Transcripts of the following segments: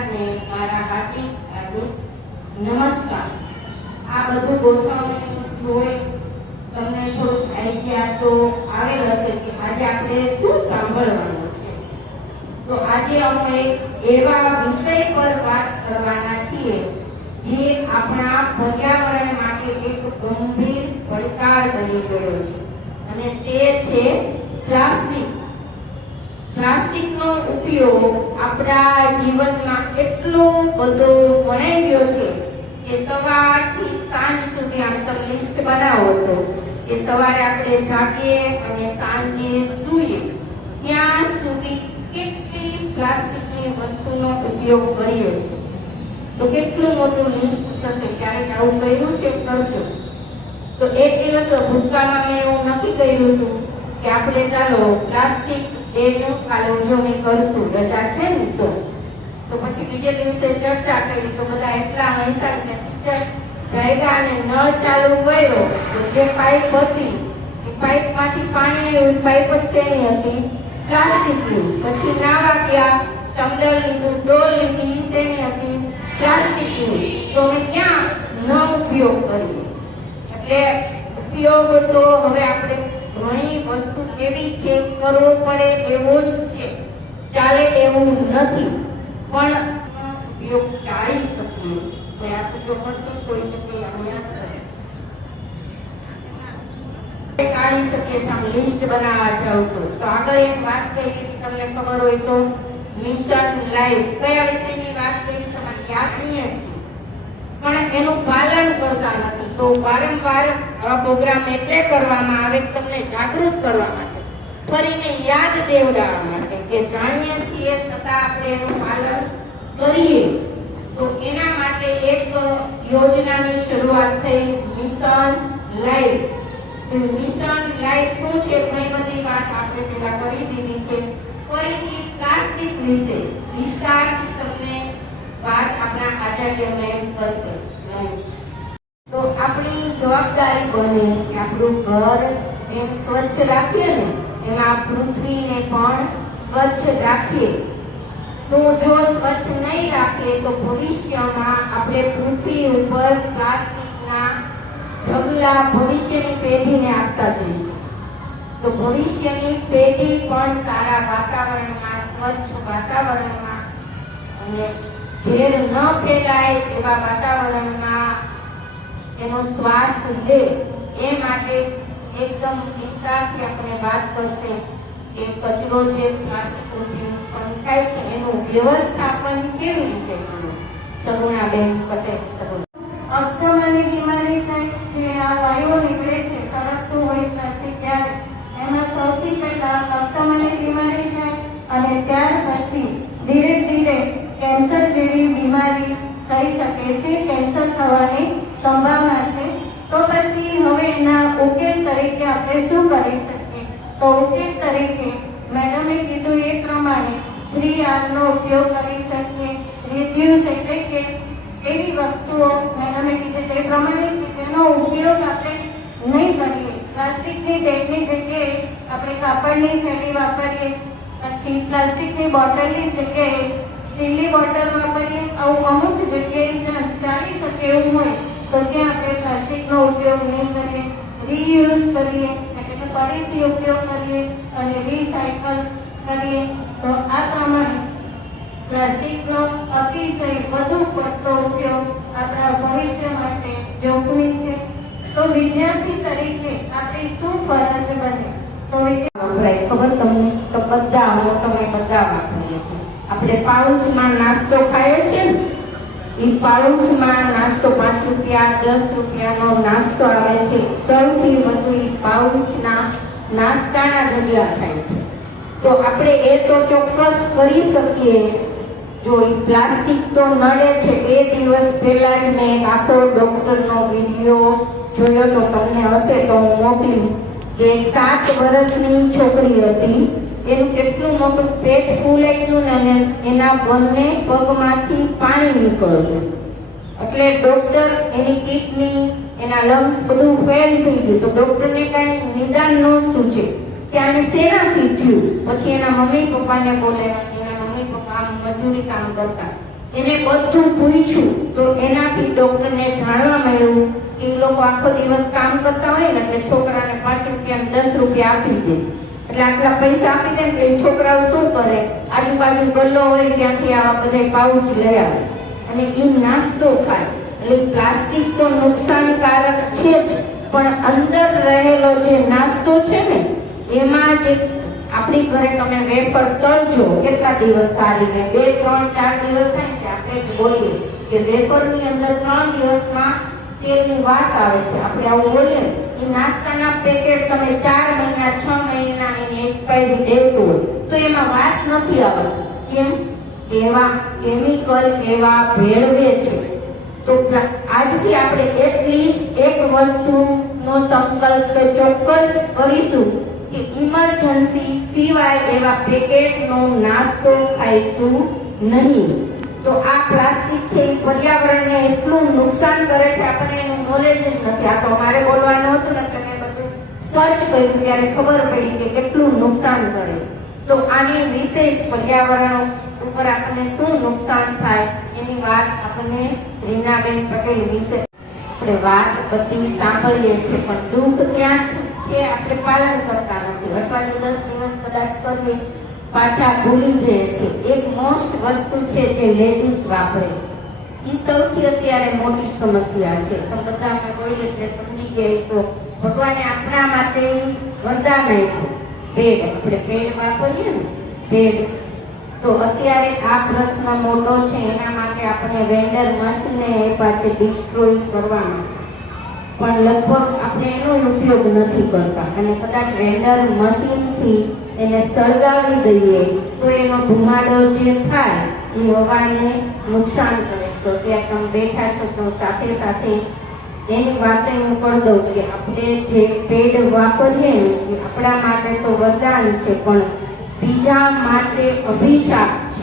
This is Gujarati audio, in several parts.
ને મારા હાર્દિક નમસ્કાર. આ બધું ગોઠવણી જોઈ તમને થોડુંક આઈડિયા તો આવેલ હશે કે આજે આપણે શું સાંભળવાનું છે. તો આજે અમે એવા વિષય પર વાત કરવાના છીએ જે આપણા પર્યાવરણ માટે એક ગંભીર પડકાર બની ગયો છે, અને તે છે પ્લાસ્ટિક. પ્લાસ્ટિકનો ઉપયોગ આપણા જીવનમાં એટલો બધો વણાઈ ગયો છે કે સવારથી સાંજ સુધી આમ તમે લિસ્ટ બનાવો તો કે સવારે આપણે જાગીએ અને સાંજે સૂઈએ ત્યાં સુધી કેટલી પ્લાસ્ટિકની વસ્તુનો ઉપયોગ કરીએ છીએ. તો કેટલું મોટું લિસ્ટ થશે. ક્યારેક આવું કર્યું છે? કરજો. તો એક દિવસ ભૂતકાળમાં મેં એવું નક્કી કર્યું હતું કે આપણે ચાલો પ્લાસ્ટિક ડેનું કાલે ઉજવણી કરશું, રજા છે ને તો પછી બીજે દિવસે ચર્ચા કરી તો બધા એટલા હૈસા કે ટીચર જાયગા અને નળ ચાલુ કર્યો તો જે પાઇપ હતી એ પાઇપમાંથી પાણી આવ્યું, પાઇપ જ શેની હતી? પ્લાસ્ટિકની. પછી નાવા ગયા, ટમ્બલર લીધું, ડોલ લીધી, શેની હતી? પ્લાસ્ટિકની. તો અમે ક્યાં ન ઉપયોગ કરીએ. એટલે ઉપયોગ તો હવે આપણે ઘણી વસ્તુ એવી છે કરવો પડે એવો જ છે, ચાલે એવું નથી, પણ ઉપયોગ ટાળી શકીએ. કોઈ જગ્યાએ અભ્યાસ કરે ટાળી શકીએ છીએ. આમ લિસ્ટ બનાવવા જાવ તો આગળ એક વાત કરી હતી, તમને ખબર હોય તો મિશન લાઈફ. કયા વિષયની વાત કરી તમારે યાદ નહીં છે, પણ એનું પાલન કરતા નથી. તો વારંવાર આવા પ્રોગ્રામ એટલે કરવામાં આવે તમને જાગૃત કરવા માટે, ફરીને યાદ દેવડાવવા માટે કે જાણીએ છીએ છતાં આપણે એનું પાલન કરીએ. તો એના માટે એક યોજનાની શરૂઆત થઈ, મિશન લાઈફ. મિશન લાઈફ શું છે? ઘણી બધી વાત આપણે પહેલા કરી દીધી છે. ફરીથી પ્લાસ્ટિક વિશે વિસ્તારથી તમને વાત આપણા આચાર્ય મેમ કરશે. તો આપણી જવાબદારી બને કે આપણું ઘર જેમ સ્વચ્છ રાખીએ ને એમાં પૃથ્વીને પણ સ્વચ્છ રાખીએ. તો જો સ્વચ્છ નહીં રાખીએ તો ભવિષ્યમાં આપણે પૃથ્વી ઉપર પ્લાસ્ટિકના ઢગલા ભવિષ્યની પેઢીને આપતા જઈશું. તો ભવિષ્યની પેઢી પણ સારા વાતાવરણમાં, સ્વચ્છ વાતાવરણમાં અને ઝેર ન ફેલાય એવા વાતાવરણમાં એનો શ્વાસ લે એ માટે એકદમ વિસ્તારથી આપણે વાત કરશે કે કચરો જે પ્લાસ્ટિક ઉત્પન્ન થાય છે એનું વ્યવસ્થાપન કેવી રીતે કરવું. સગુણાબેન પટેલ. અસ્થમાની બીમારી થાય જે આ વાયુઓ નીકળે છે સળગતું હોય પ્લાસ્ટિક, ત્યારે એમાં સૌથી પહેલા અસ્થમાની બીમારી થાય અને ત્યાર પછી ધીરે ધીરે કેન્સર જેવી બીમારી થઈ શકે છે, કેન્સર થવાની સંભાવના છે. તો પછી હવે એના ઉકેલ તરીકે આપણે શું કરી શકીએ? તો ઉકેલ તરીકે મેડમે કીધું એ પ્રમાણે 3R નો ઉપયોગ કરી શકીએ. રિડ્યુસ એટલે કે એવી વસ્તુઓ મેડમે કીધી તે પ્રમાણે જેનો ઉપયોગ આપણે નહીં કરીએ. પ્લાસ્ટિકની બેગની જગ્યાએ આપણે કાપડની થેલી વાપરીએ, પછી પ્લાસ્ટિકની બોટલની જગ્યાએ સ્ટીલની બોટલ વાપરીએ. આવું અમુક જગ્યાએ જ્યાં ચાલી શકે એવું હોય તો ત્યાં આપણે પ્લાસ્ટિકનો ઉપયોગ નહીં કરીએ, રીયુઝ કરીએ એટલે કે ફરીથી ઉપયોગ કરીએ અને રીસાયકલ કરીએ. તો આ પ્રમાણે પ્લાસ્ટિકનો અતિશય વધુ પડતો ઉપયોગ આપણા ભવિષ્ય માટે જોખમી છે. તો વિદ્યાર્થી તરીકે આપણી શું ફરજ બને? તો ખબર તમને? તો બધા તમે બધા વાપરીએ છીએ. આપણે પાઉચમાં નાસ્તો ખાઈએ છીએ ને, એ પાઉચમાં નાસ્તો 5 રૂપિયા 10 રૂપિયાનો નાસ્તો આવે છે. સૌથી વધુ એ પાઉચના નાસ્તાના ઢગલા થાય છે. તો આપણે એ તો ચોક્કસ કરી શકીએ. જો એ પ્લાસ્ટિક તો નડે છે. 2 દિવસ પહેલા જ મેં એક આખો ડોક્ટરનો વિડીયો જોયો તો તમને હશે તો હું મોકલીશ કે 7 વર્ષની છોકરી હતી, એનું કેટલું મોટું પેટ ફૂલાઈ ગયું ને એના બંને પગમાંથી પાણી નીકળ્યું. એટલે ડોક્ટર એની કિડની, એના લંગ્સ બધું ફેલ થઈ ગયું. તો ડોક્ટરને કાંઈ નિદાન ન સૂચે કે આને શેનાથી થયું. પછી એના મમ્મી પપ્પાને બોલે. એના મમ્મી પપ્પા મજૂરી કામ કરતા એને બધું પૂછ્યું તો એનાથી ડોક્ટરને જાણવા મળ્યું કે એ લોકો આખો દિવસ કામ કરતા હોય ને એટલે છોકરાને 5 રૂપિયા 10 રૂપિયા આપી દે, એટલે આટલા પૈસા આપી દે એટલે છોકરાઓ શું કરે, આજુબાજુ ગલ્લો હોય ત્યાંથી આવા બધા પાઉચ લઈ આવે અને એ નાસ્તો ખાય. એટલે પ્લાસ્ટિક તો નુકસાનકારક છે જ, પણ અંદર રહેલો જે નાસ્તો છે ને એમાં જે આપણી ઘરે તમે વેફર તળજો કેટલા દિવસ કાઢીને 2, 3, 4 દિવસ થાય કે આપણે જ બોલીએ કે વેફરની અંદર 3 દિવસમાં તેલની વાસ આવે છે, આપણે આવું બોલીએ. એ નાસ્તાના પેકેટ તમે 4 મહિના 6 મહિના એની એક્સપાયરી ડેટ હોય તો એમાં વાસ નથી આવતી. કેમ? એવા કેમિકલ એવા ભેળવે છે. તો આજથી આપણે એટલીસ્ટ એક વસ્તુનો સંકલ્પ ચોક્કસ કરીશું કે ઇમરજન્સી સિવાય એવા પેકેટનો નાસ્તો ખાઈશું નહીં. તો આ પ્લાસ્ટિક છે એ પર્યાવરણને એટલું નુકસાન કરે છે, આપણને એનું નોલેજ જ નથી. આ તો અમારે બોલવાનું હતું ને તમે બધું સર્ચ કર્યું ત્યારે ખબર પડી કે કેટલું નુકસાન કરે. તો આની વિશેષ પર્યાવરણ ઉપર આપણને શું નુકસાન થાય એની વાત આપણને રીનાબેન પટેલ વિશે આપણે વાત બધી સાંભળીએ છીએ, પણ દુઃખ ત્યાં છે આપણે પાલન કરતા નથી. અઠવાડિયું 10 દિવસ કદાચ કરીએ પાછા ભૂલી જઈએ છીએ. એક મોસ્ટ વસ્તુ છે જે લેડીઝ વાપરે છે, એ સૌથી અત્યારે મોટી સમસ્યા છે. તો બધા અમે કોઈ રીતે સમજી ગયા તો ભગવાને આપણા માટે વરદાન આપ્યું પેડ. આપણે પેડ વાપરીએ ને પેડ, તો અત્યારે આ પ્રશ્ન મોટો છે, એના માટે આપણે વેન્ડર મશીનને એ પાસે ડિસ્ટ્રોય કરવાનો, પણ લગભગ આપણે એનો ઉપયોગ નથી કરતા. અને કદાચ વેન્ડર મશીનથી એને સળગાવી દઈએ તો એનો ધુમાડો જે થાય એ હવાને નુકસાન કરે. તો ત્યાં તમે બેઠા છો તો સાથે સાથે એની વાત હું કરી દઉં કે આપણે જે પેડ વાપરીએ ને આપણા માટે તો વરદાન છે, પણ બીજા માટે અભિશાપ છે.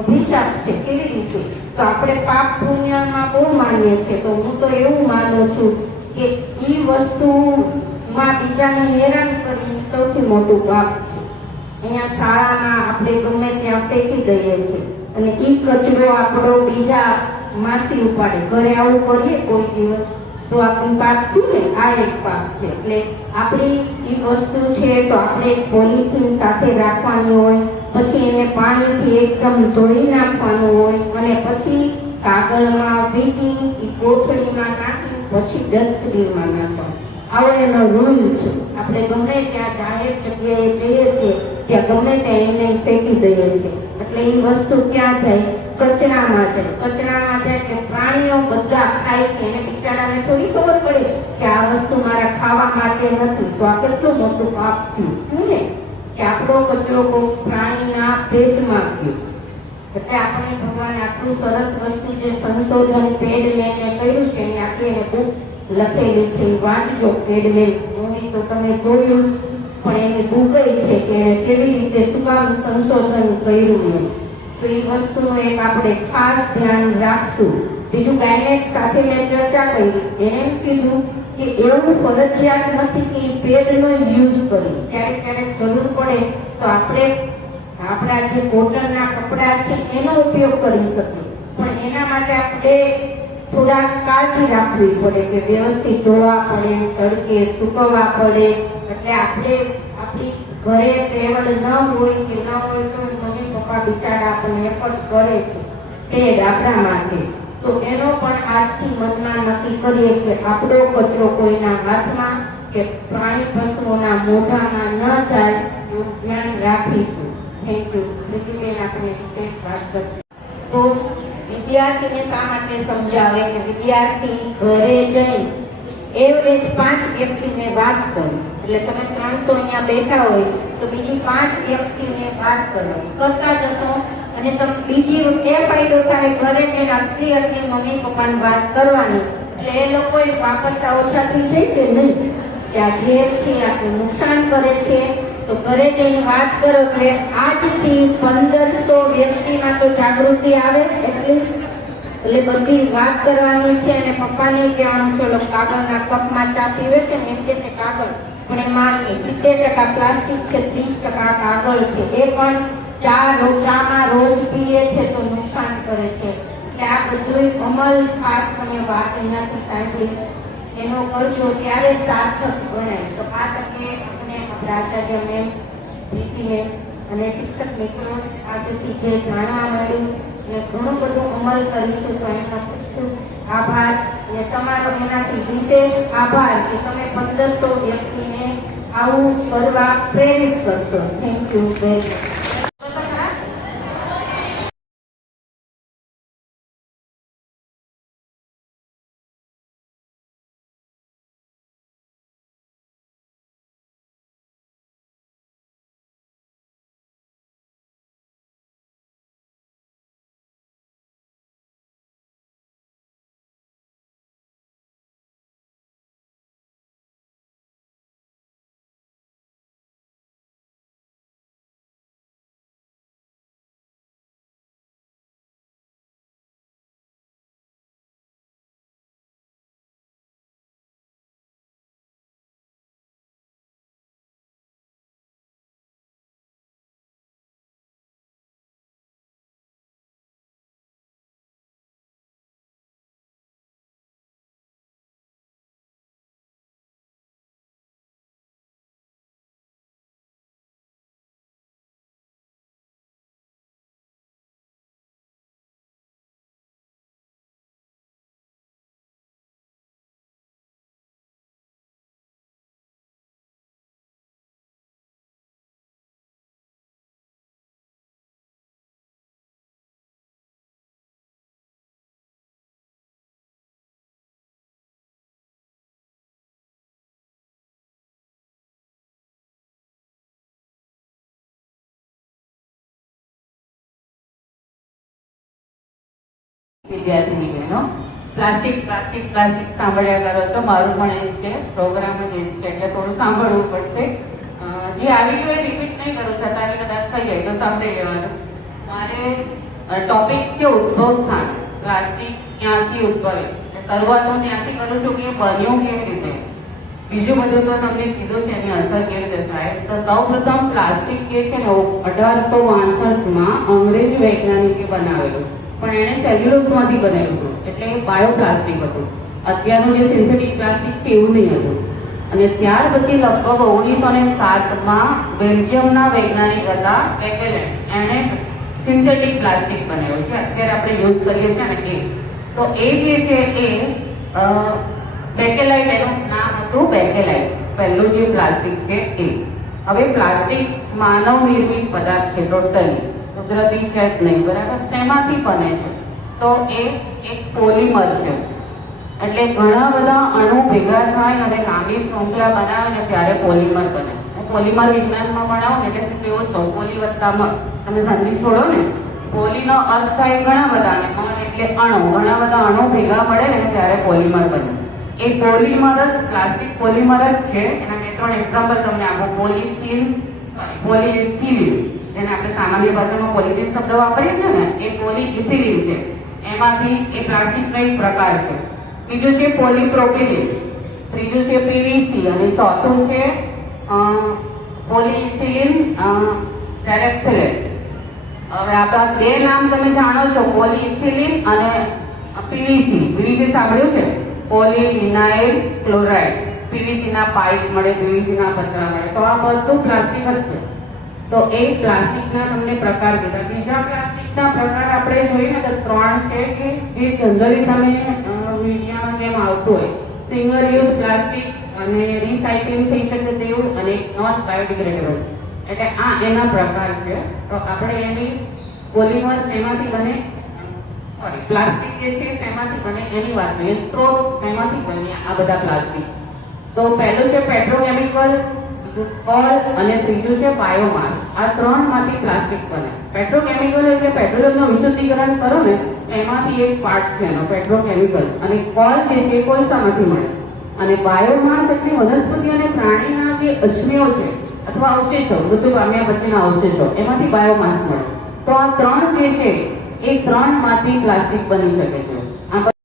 અભિશાપ છે. કેવી રીતે? તો આપણે પાપ પુણ્યમાં બહુ માનીએ છીએ, તો હું તો એવું માનું છું કે ઈ વસ્તુમાં બીજાને હેરાન કરવી સૌથી મોટું પાપ છે. અહીંયા શાળામાં આપણે ગમે ત્યાં ફેંકી દઈએ છીએ અને ઈ કચરો આપણો બીજા માસી ઉપાડે. ઘરે આવું કરીએ કોઈ દિવસ તો આપણું પાપ થયું ને, આ એક પાપ છે. એટલે આપણી ઈ વસ્તુ છે તો આપણે પોલિથીન સાથે રાખવાની હોય, પછી એને પાણીથી એકદમ ધોઈ નાખવાનું હોય અને પછી કાગળમાં વીટી ઈ કોથળીમાં નાખી પછી ડસ્ટબિનમાં નાખવાનું. આવો એનો રૂલ છે. આપણે ગમે ત્યાં જાહેર જગ્યાએ જઈએ છીએ ત્યાં ગમે ત્યાં એને ફેંકી દઈએ છીએ, એટલે એ વસ્તુ ક્યાં જાય? કચરામાં જાય. કચરામાં જાય કે પ્રાણીઓ બધા ખાય છે, એને બિચારાને થોડી ખબર પડે કે આ વસ્તુ મારા ખાવા માટે નથી. તો આ કેટલું મોટું પાપ થયું ને કે આપણો કચરો કોઈ પ્રાણીના પેટમાં ગયો. એટલે આપણે ભગવાન આટલું સરસ વસ્તુ જે સંશોધન પેડમેને કર્યું છે એની આખી એને બુક લખેલી છે, વાંચજો. પેડમેન મૂવી તો તમે જોયું, પણ એની બુક છે કે કેવી રીતે શું કામ સંશોધન કર્યું એમ. તો એ વસ્તુનું એક આપણે ખાસ ધ્યાન રાખશું. બીજું ગાયનેક સાથે મેં ચર્ચા કરી, એમ કીધું કે એવું ફરજિયાત નથી કે પેડનો યુઝ કરી. ક્યારેક ક્યારેક જરૂર પડે તો આપણે આપણા જે કોટનના કપડા છે એનો ઉપયોગ કરી શકીએ, પણ એના માટે આપણે થોડા કાળજી રાખવી પડે કે વ્યવસ્થિત ધોવા પડે, તડકે સૂકવવા પડે. એટલે આપણે આપણી ઘરે ટેવલ ન હોય કે ન હોય તો મમ્મી પપ્પા બિચારા આપણને એફર્ટ કરે છે પેડ આપણા માટે. તો એનો પણ આજથી મનમાં નક્કી કરીએ કે આપણો કચરો કોઈના હાથમાં કે પ્રાણી પશુઓના મોઢામાં ન જાય એવું ધ્યાન રાખીશું. Thank you. બીજી બેન આપણે વિશેષ વાત કરશું. તો વિદ્યાર્થીને શા માટે સમજાવે કે વિદ્યાર્થી ઘરે જઈ એવરેજ 5 વ્યક્તિને વાત કરો. એટલે તમે 300 અહીંયા બેઠા હોય તો બીજી 5 વ્યક્તિને વાત કરતા જશો અને તમે બીજી એ ફાયદો થાય ઘરે જઈને આટલી મમ્મી પપ્પાને વાત કરવાની, એટલે એ લોકો વાપરતા ઓછા થઈ જાય કે નહીં કે આ ઝેર છે આપણું નુકસાન કરે છે. તો ઘરે જઈને વાત કરો એટલે આજથી 1500 વ્યક્તિમાં તો જાગૃતિ આવે એટલીસ્ટ. એટલે બધી વાત કરવાની છે અને પપ્પાને કહેવાનું ચલો કાગળના કપમાં ચા પીવે છે ને એમ કે છે કાગળ, પણ એમાં 70% પ્લાસ્ટિક છે, 30% કાગળ છે, એ પણ ચામાં રોજ પીએ છે તો નુકસાન કરે છે. એટલે આ બધું અમલ ખાસ તમે વાત એનાથી સાંભળી એનો કરજો ત્યારે સાર્થક ગણાય. તો આ તકે આપણે આપણા આચાર્ય મેમ, પ્રીતિ મેમ અને શિક્ષક મિત્રો પાસેથી જે જાણવા મળ્યું અને ઘણું બધું અમલ કરીશું તો એમનો ખૂબ ખૂબ આભાર. અને તમારો એનાથી વિશેષ આભાર કે તમે 1500 વ્યક્તિને આવું કરવા પ્રેરિત કરશો. Thank you very much. વિદ્યાર્થીની બહેનો, પ્લાસ્ટિક સાંભળ્યા કરો તો મારું પણ એ છે પ્રોગ્રામ જ છે એટલે થોડું સાંભળવું પડશે. જે આવી ગયું એ રિપીટ નહીં કરું, છતાં કદાચ થઈ જાય તો સાંભળી લેવાનું. મારે ટોપિક છે ઉદ્ભવ સ્થાન. પ્લાસ્ટિક ક્યાંથી ઉદ્ભવે, શરૂઆત હું ત્યાંથી કરું છું કે બન્યું કેવી રીતે. બીજું બધું તો તમને કીધું છે એની અસર કેવી રીતે થાય. તો સૌ પ્રથમ પ્લાસ્ટિક જે છે ને 1862માં અંગ્રેજ વૈજ્ઞાનિકે બનાવેલું, પણ એણે સેલ્યુલોઝમાંથી બનાવ્યું હતું એટલે બાયોપ્લાસ્ટિક હતું. અત્યારનું જે સિન્થેટિક પ્લાસ્ટિક છે એવું નહીં હતું. અને ત્યાર પછી લગભગ 1907માં બેલ્જિયમના વૈજ્ઞાનિક હતા બેકેલેન્ડ, એણે સિન્થેટિક પ્લાસ્ટિક બનાવ્યું છે અત્યારે આપણે યુઝ કરીએ છીએ ને એ. તો એ જે છે એ બેકેલાઇટ, એનું નામ હતું બેકેલાઇટ, પહેલું જે પ્લાસ્ટિક છે એ. હવે પ્લાસ્ટિક માનવ નિર્મિત પદાર્થ છે, ટોટલી કુદરતી છે જ નહીં, બરાબર. શેમાંથી બને છે? તો એ એક પોલિમર છે. એટલે ઘણા બધા અણુ ભેગા થાય અને લાંબી શૃંખલા બનાવે ને ત્યારે પોલિમર બને. પોલિમર વિજ્ઞાનમાં ભણાવો ને એટલે શું કેવું છો, પોલી વત્તા મર, તમે સંધિ છોડો ને, પોલીનો અર્થ થાય ઘણા બધા ને મર એટલે અણુ, ઘણા બધા અણુ ભેગા મળે ને ત્યારે પોલિમર બને. એ પોલિમર જ પ્લાસ્ટિક પોલિમર જ છે. એના બે ત્રણ એક્ઝામ્પલ તમને આપો. પોલીઇથિલિન, જેને આપણે સામાન્ય ભાષામાં પોલિથીન શબ્દ વાપરીએ છીએ ને, એ પોલીઇથિલિન છે. એમાંથી એ પ્લાસ્ટિકનો એક પ્રકાર છે. બીજું છે પોલીપ્રોપિલિન, ત્રીજું છે પીવીસી અને ચોથું છે પોલીઇથિલિન ટેરેપ્થેલેટ. હવે આપણા બે નામ તમે જાણો છો, પોલીઇથિલિન અને પીવીસી. પીવીસી સાંભળ્યું છે? Polyvinyl chloride. પીવીસી ના પાઇપ મળે, પીવીસી ના પતરા મળે. તો આ બધું પ્લાસ્ટિક જ છે. તો એ પ્લાસ્ટિકના તમને પ્રકાર કીધા. બીજા પ્લાસ્ટિકના પ્રકાર આપણે જોઈએ તો 3 છે કે જે જનરલી તમે વિડીયોમાં જેમ આવતું હોય, સિંગલ યુઝ પ્લાસ્ટિક અને રિસાયકલિંગ થઈ શકે તેવું, અને નોન બાયોડિગ્રેડેબલ. એટલે આ એના પ્રકાર છે. તો આપણે એની પોલિમર એમાંથી બને, પ્લાસ્ટિક જે છે તેમાંથી બને એની વાત કરીએ. સ્ત્રોત એમાંથી બને આ બધા પ્લાસ્ટિક. તો પહેલું છે પેટ્રોકેમિકલ, કોલ અને ત્રીજું છે બાયોમાસ. આ 3 માંથી પ્લાસ્ટિક બને. પેટ્રોકેમિકલ એટલે પેટ્રોલિયમનું વિશુદ્ધિકરણ કરો ને એમાંથી એક પાર્ટ છે એનો પેટ્રોકેમિકલ. અને કોલ જે છે કોલસામાંથી મળે. અને બાયોમાસ એટલે વનસ્પતિ અને પ્રાણીના જે અશ્મિઓ છે અથવા અવશેષો, મૃત્યુ પામ્યા પછીના અવશેષો, એમાંથી બાયોમાસ મળે. તો આ 3 જે છે એ 3 માંથી પ્લાસ્ટિક બની શકે છે.